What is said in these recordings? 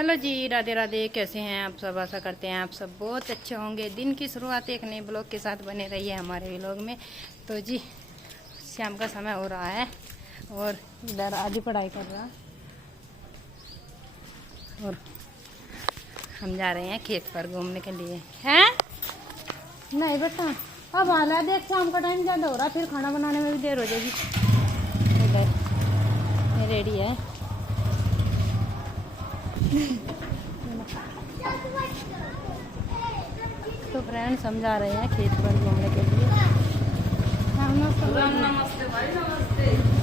Hello जी, राधे राधे। कैसे हैं आप सब? आशा करते हैं आप सब बहुत अच्छे होंगे। दिन की शुरुआत एक नए ब्लॉग के साथ बने रहिए हमारे ब्लॉग में। तो जी शाम का समय हो रहा है और इधर आधी पढ़ाई कर रहा और हम जा रहे हैं खेत पर घूमने के लिए। हैं नहीं बेटा, अब हाल है देख, शाम का टाइम ज़्यादा हो रहा, फिर खाना बनाने में भी देर हो जाएगी। इधर रेडी है। तो फ्रेंड्स हम जा रहे हैं खेत पर घूमने के लिए। नमस्ते भाई, नमस्ते।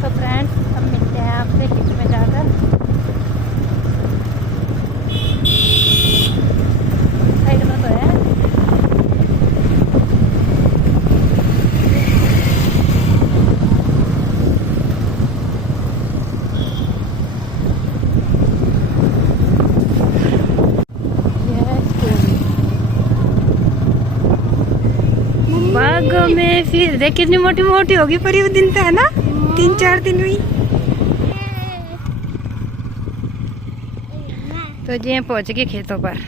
तो फ्रेंड्स अब मिलते हैं आपसे खेत में जाकर। साइड में तो है। बागों में फिर देख कितनी मोटी मोटी होगी परी वो दिन तो है ना, 3-4 दिन हुई। तो जी हम पहुंच गए खेतों पर।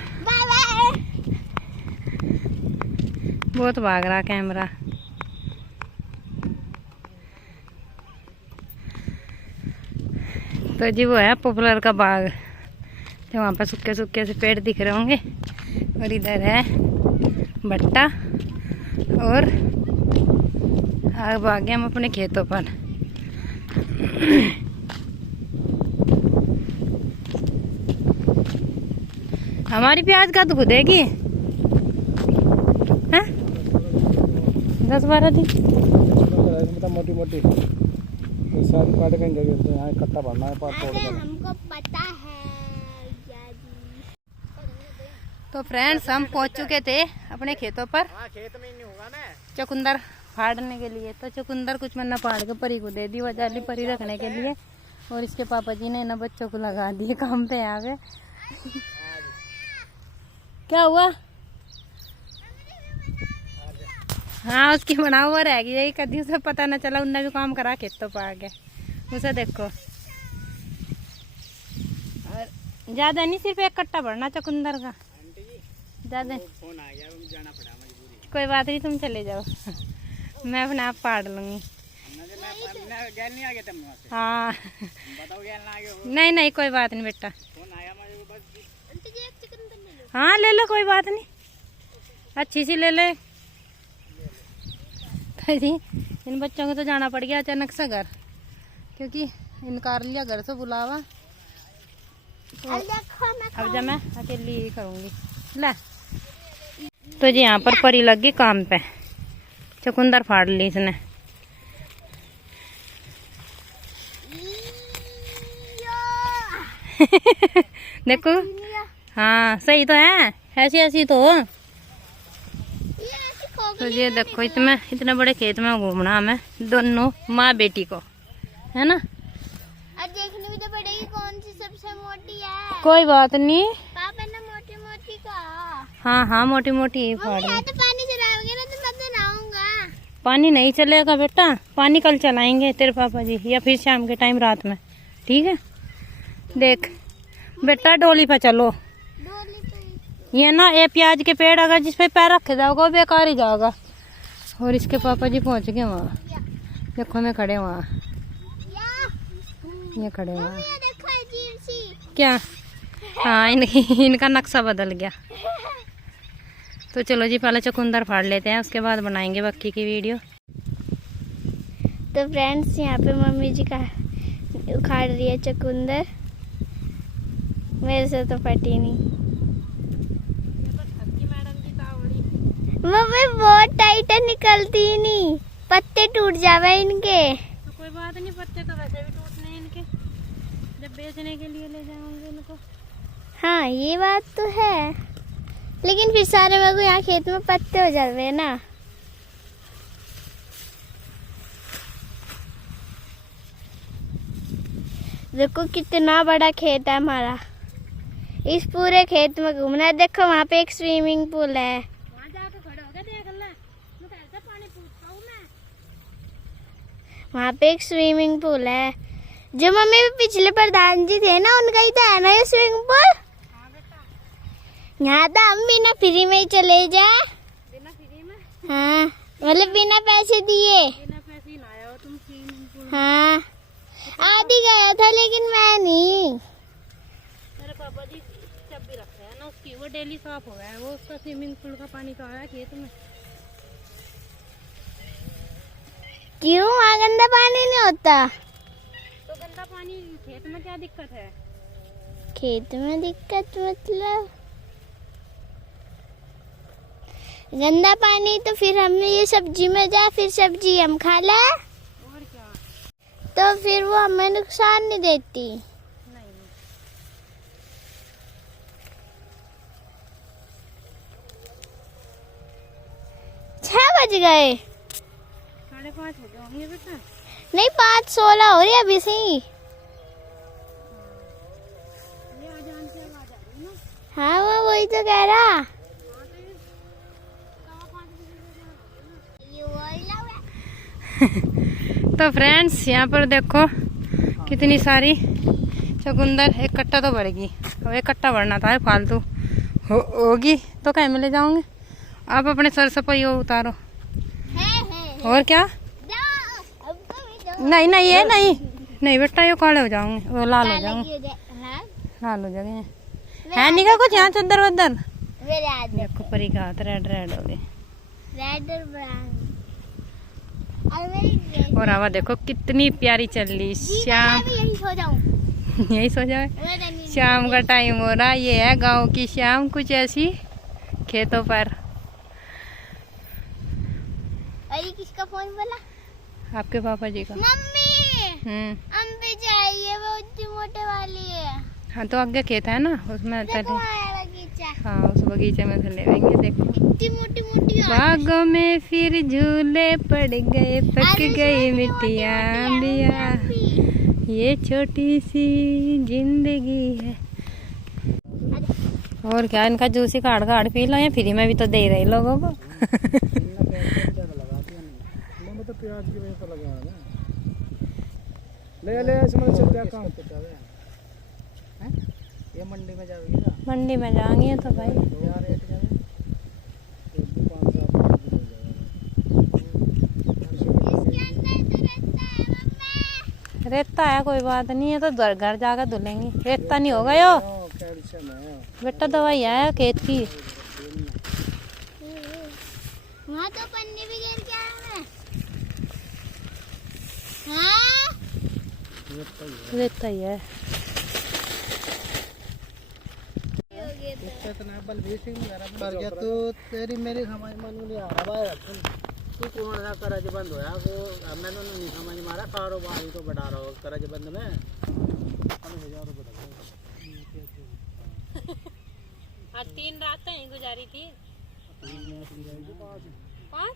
बहुत भाग रहा कैमरा। तो जी वो है पॉपुलर का बाग, जो वहाँ पर सूखे सूखे से पेड़ दिख रहे होंगे। और इधर है भट्टा और अब आ गए हम अपने खेतों पर। हमारी प्याज का तो खुदेगी है 10-12 दिन। मोटी मोटी सारी काट के यहाँ इकट्ठा भरना है, पास हमको पता है। तो फ्रेंड्स हम पहुंच चुके थे अपने खेतों पर। खेत में नहीं होगा ना चुकंदर फाड़ने के लिए। तो चुकंदर कुछ मैंने फाड़ के परी को दे दी, वो जाली परी रखने के लिए। और इसके पापा जी ने इन बच्चों को लगा दिए काम पे यहाँ पे। क्या हुआ? हाँ उसकी बना हुआ रह गई, यही कभी उसे पता न चला, उनने भी काम करा खेतों पर आ गए। उसे देखो, और ज्यादा नहीं, सिर्फ एक कट्टा भरना चुकंदर का, ज्यादा। फोन आ गया, जाना पड़ा मजबूरी। कोई बात नहीं, तुम चले जाओ। मैं अपने आप फाड़ लूंगी। नहीं आ गया हाँ बताओ, नहीं नहीं कोई बात नहीं बेटा। फोन आया मुझे बस। हाँ ले लो, कोई बात नहीं, अच्छी सी ले ले। तो जी इन बच्चों को तो जाना पड़ गया अचानक से घर, क्योंकि इनकार लिया घर से बुलावा। तो अब जब मैं अकेली ही करूँगी ला। तो जी यहाँ पर परी लग गई काम पे, चुकंदर फाड़ ली इसने। देखो, हाँ सही तो है, ऐसी ऐसी तो। तो ये देखो, इतने बड़े खेत में घूमना हमें दोनों माँ बेटी को, है ना। और देखने भी तो पड़ेगी कौन सी सबसे मोटी है। कोई बात नहीं, पापा ने मोटी मोटी का। हाँ हाँ मोटी मोटी ही फाड़ ली। तो पानी चलाओगे ना तो मैं तो नहाऊंगा। पानी नहीं चलेगा बेटा, पानी कल चलाएंगे तेरे पापा जी, या फिर शाम के टाइम रात में, ठीक है। देख बेटा डोली पे चलो। ये ना ये प्याज के पेड़ अगर जिस पे पैर रखे जाओगे वो बेकार ही जाओगा। और इसके पापा जी पहुंच गए वहाँ, देखो मैं खड़े वहाँ, ये खड़े वहाँ। क्या? हाँ इनका नक्शा बदल गया। तो चलो जी पहले चुकंदर फाड़ लेते हैं, उसके बाद बनाएंगे बाकी की वीडियो। तो फ्रेंड्स यहाँ पे मम्मी जी का उखाड़ रही है चुकंदर, मेरे से तो फटी नहीं। मम्मी बहुत टाइट है, निकलती ही नहीं, पत्ते टूट जावे इनके। तो कोई बात नहीं, पत्ते तो वैसे भी टूटने इनके, जब बेचने के लिए ले जाऊंगे इनको। हाँ ये बात तो है, लेकिन फिर सारे मेरे यहाँ खेत में पत्ते हो जाते हैं ना। देखो कितना बड़ा खेत है हमारा। इस पूरे खेत में घूमना है। देखो वहाँ पे एक स्विमिंग पूल है। वहाँ जाके खड़े हो गए देख ले, मैं कैसे पानी पूछता हूँ मैं। वहाँ पे एक स्विमिंग पूल है। जो मम्मी पिछले प्रधान जी थे ना, उनका ही तो है ना ये स्विमिंग पूल। हाँ बेटा, यहाँ तो हम बिना फ्री में ही चले जाए। बिना फ्री में? हाँ, मतलब बिना पैसे दिए। बिना पैसे ही लाया हो तुम स्विमिंग पूल। हाँ, आदि गया था लेकिन मैं नहीं। मेरे पापा जी जब भी रखते हैं ना उसकी, वो डेली साफ हो गया है। वो उसका स्विमिंग पूल का पानी तो आया खेत में। क्यों, वहाँ गंदा पानी नहीं होता? तो गंदा पानी खेत में क्या दिक्कत है? खेत में दिक्कत मतलब गंदा पानी तो फिर हम ये सब्जी में जा, फिर सब्जी हम खा ले, और क्या? तो फिर वो हमें नुकसान नहीं देती। नहीं। 6 बज गए। 5:30 हो गए होंगे बेटा। नहीं, 5:16 हो रही है अभी से ही। ये आजान की आवाज आ रही है ना। हाँ, वो वही तो कह रहा। हाँ, तो ये 5:15 बजे। तो फ्रेंड्स यहाँ पर देखो कितनी सारी चुकंदर। एक कट्टा तो बढ़ेगी, अब एक कट्टा बढ़ना था फालतू होगी तो कहीं में ले जाओगे। आप अपने सर से पई उतारो। और क्या? नहीं नहीं, ये नहीं नहीं बेटा, ये काले हो जाओगे, वो लाल हो जाओगे। लाल हो जाएंगे। है नहीं क्या कुछ यहाँ चद्दर वद्दर? देखो परी का हाथ रेड रेड हो गए। रेड और ब्राउन। और हवा देखो कितनी प्यारी चल रही। शाम यही सो जाऊं। यही सो जाए। शाम का टाइम हो रहा। ये है गांव की शाम, कुछ ऐसी खेतों पर। अरे किसका फोन बोला? आपके पापा जी का। मम्मी, हम भी चाहिए, वो इतनी मोटे वाली है। हाँ तो आगे खेत है ना, उसमें देखो चले। हमारा बगीचा। हाँ उस बगीचे में से ले आएंगे। देखो इतनी मोटी मोटी बागों में फिर झूले पड़ गए, पक गई मिट्टियाँ अंबिया, ये छोटी सी जिंदगी है। और क्या, इनका जूस ही काट काट पी लो, या फ्री में भी तो दे रहे लोगों को। तो प्याज की वजह से लगा है ना। ले इसमें चल जा काम पे जावे हैं। ये मंडी में जावेगी ना। मंडी में जाएंगे तो भाई यार रेट जावे 5,000 रेता है, कोई बात नहीं है, तो घर जाकर धुलेंगे। रेता नहीं होगा यो कैल्शियम है। बेटा, दवाई है खेत की। वहाँ तो पन्नी भी गिर गया है। हाँ? रेता ही है। पर क्या तू तेरी मेरी समझ में नहीं आ रहा भाई। तू कौन सा कर्ज बंद होया को मैंने नहीं समझ में आ रहा। कारोबार ही तो बढ़ा रहा हो कर्ज बंद में 10,000 रुपये। 3 रातें ही गुजारी थी। 5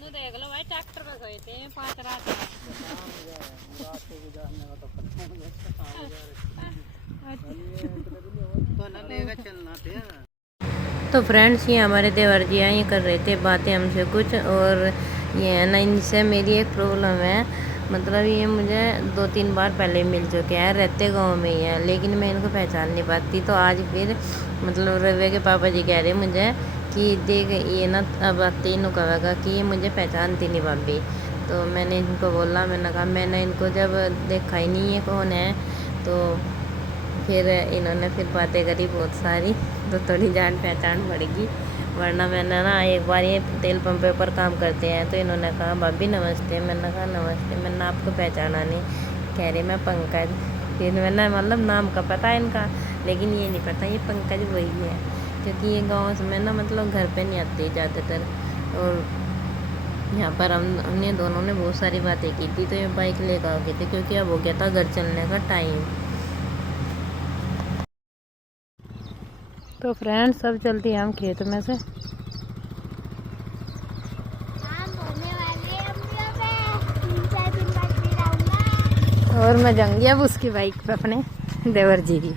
नो देख लो भाई, ट्रैक्टर में सोए थे 5 रात। तो फ्रेंड्स ये हमारे देवर जी हैं, ये कर रहे थे बातें हमसे कुछ। और ये है ना, इनसे मेरी एक प्रॉब्लम है। मतलब ये मुझे 2-3 बार पहले मिल चुके हैं, रहते गांव में ही है, लेकिन मैं इनको पहचान नहीं पाती। तो आज फिर मतलब रवि के पापा जी कह रहे मुझे कि देख ये ना अब आते इन्हों कहेगा कि ये मुझे पहचानती नहीं भाभी। तो मैंने इनको बोला, मैंने कहा मैंने इनको जब देखा ही नहीं है कौन है। तो फिर इन्होंने फिर बातें करी बहुत सारी, तो थोड़ी जान पहचान बढ़ेगी। वरना मैंने ना एक बार ये तेल पंप पे पर काम करते हैं, तो इन्होंने कहा भाभी नमस्ते। मैंने कहा नमस्ते। मैंने आपको पहचाना नहीं। कह रही मैं पंकज। फिर मैंने मतलब नाम का पता है इनका, लेकिन ये नहीं पता ये पंकज वही है, क्योंकि ये गाँव में ना मतलब घर पे नहीं आते ज़्यादातर। और यहाँ पर हमने दोनों ने बहुत सारी बातें की थी। तो ये बाइक लेकर आ गए थे, क्योंकि अब हो गया था घर चलने का टाइम। तो फ्रेंड्स सब चलती है हम खेत में से। और मैं जाऊंगी अब उसकी बाइक पे अपने देवर जी की।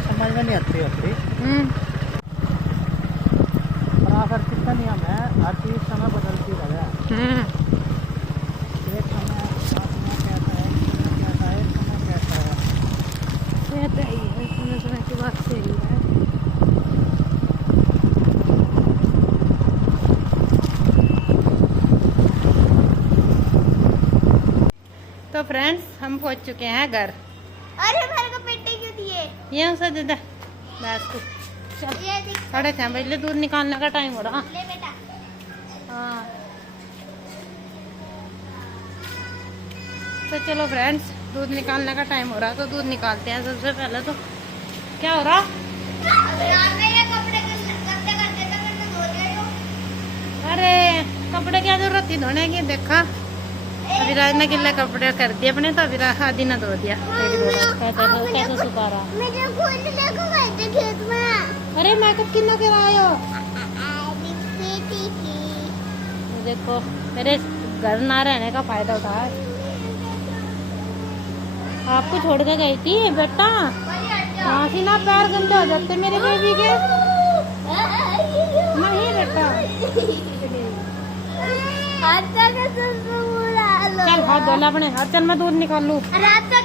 समझ में नहीं आती अपनी प्राकृतिक का नियम है, हर चीज समय बदलती रहे। एक समय कैसा है, एक समय कैसा है। ये तो ही है, समय की बात सही है। तो फ्रेंड्स हम पहुंच चुके हैं घर। अरे मेरे को पेटे क्यों दिए? ये उसे दे दे बस को। चल ये देख, 6:30 बजे दूध निकालने का टाइम हो रहा। ले बेटा। हाँ तो चलो फ्रेंड्स, दूध निकालने का टाइम हो रहा तो दूध निकालते हैं। सबसे पहले तो क्या हो रहा? यार मेरे कपड़े गंदे कर देता, मैं तो धो दिया जो। अरे कपड़े क्या जरूरत थी धोने की? देखा अभी राज ने गिले कपड़े कर दिए अपने, तो अभी आदि ने धो दिया। कैसे सुखा रहा? मुझे खुद देखो गए थे खेत में। अरे मेकअप कितना करायो? बेटी की। देखो मेरे घर ना रहने का फायदा उठा है। आपको छोड़ के गई थी बेटा, वहाँ से ना पैर गंदे हो जाते मेरे बेबी के। नहीं बेटा चल हाथ धो ले अपने हाथ। चल मैं दूध निकाल लूँ। रात का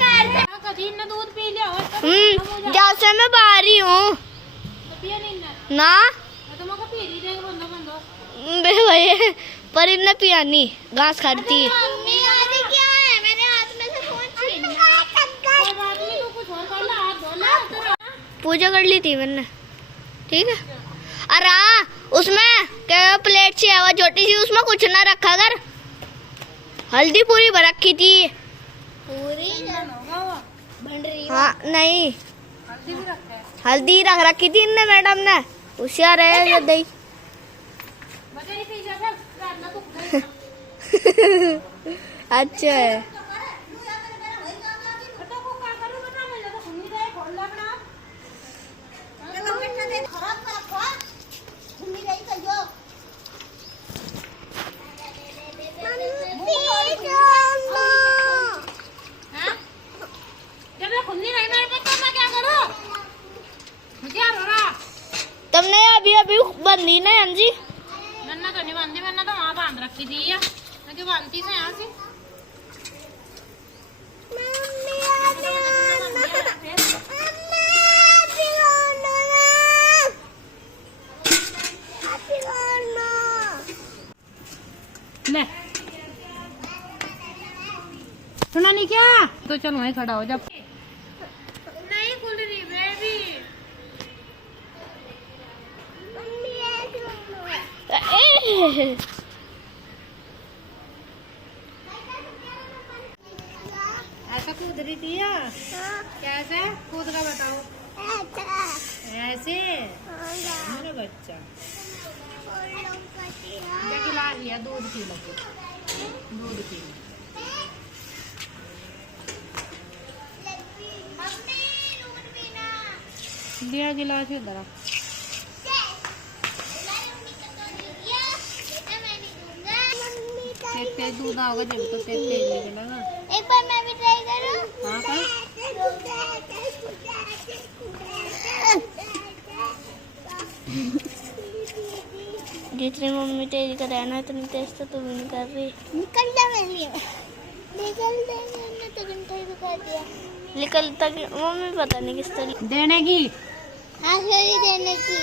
ने दूध पी लिया जब से मैं बाहर ही हूँ ना, भाई पर इन्हें पिया नहीं, घास खाती है। क्या है मेरे हाथ में से फोन छीन लिया। पूजा कर ली थी मैंने, ठीक है। अरे हाँ, उसमें क्या प्लेट सी है वो छोटी सी, उसमें कुछ ना रखा कर। हल्दी पूरी भर रखी थी। पूरी हाँ नहीं, हल्दी रख रखी थी इनने मैडम ने। होशियार है दही। अच्छा है। तुमने अभी अभी बंदी ना जी? मैंने तो नहीं बांधी, मैंने तो वहाँ बांध रखी थी। मैं क्यों बांधती से यहाँ से? ले सुना नहीं क्या? तो चल वहीं खड़ा हो जा। नहीं खुल रही बेबी। ऐसा कूद रही थी या कैसे कूद का बताओ? ऐसे मेरा बच्चा खिला लिया, दूध पी लो, दूध पी लो। दिया गिलास इधर। तेज दूध आओगे जब तो तेज निकलेगा। एक बार मैं भी ट्राई करूं? हाँ कर। जितनी मम्मी तेज कर रहा ना इतनी तेज तो तुम नहीं कर रही। निकल जा मेरे लिए, निकल दे। मैंने तो घंटा ही दिखा दिया। निकल तक मम्मी पता नहीं किस तरह देने की। हाँ सही देने की।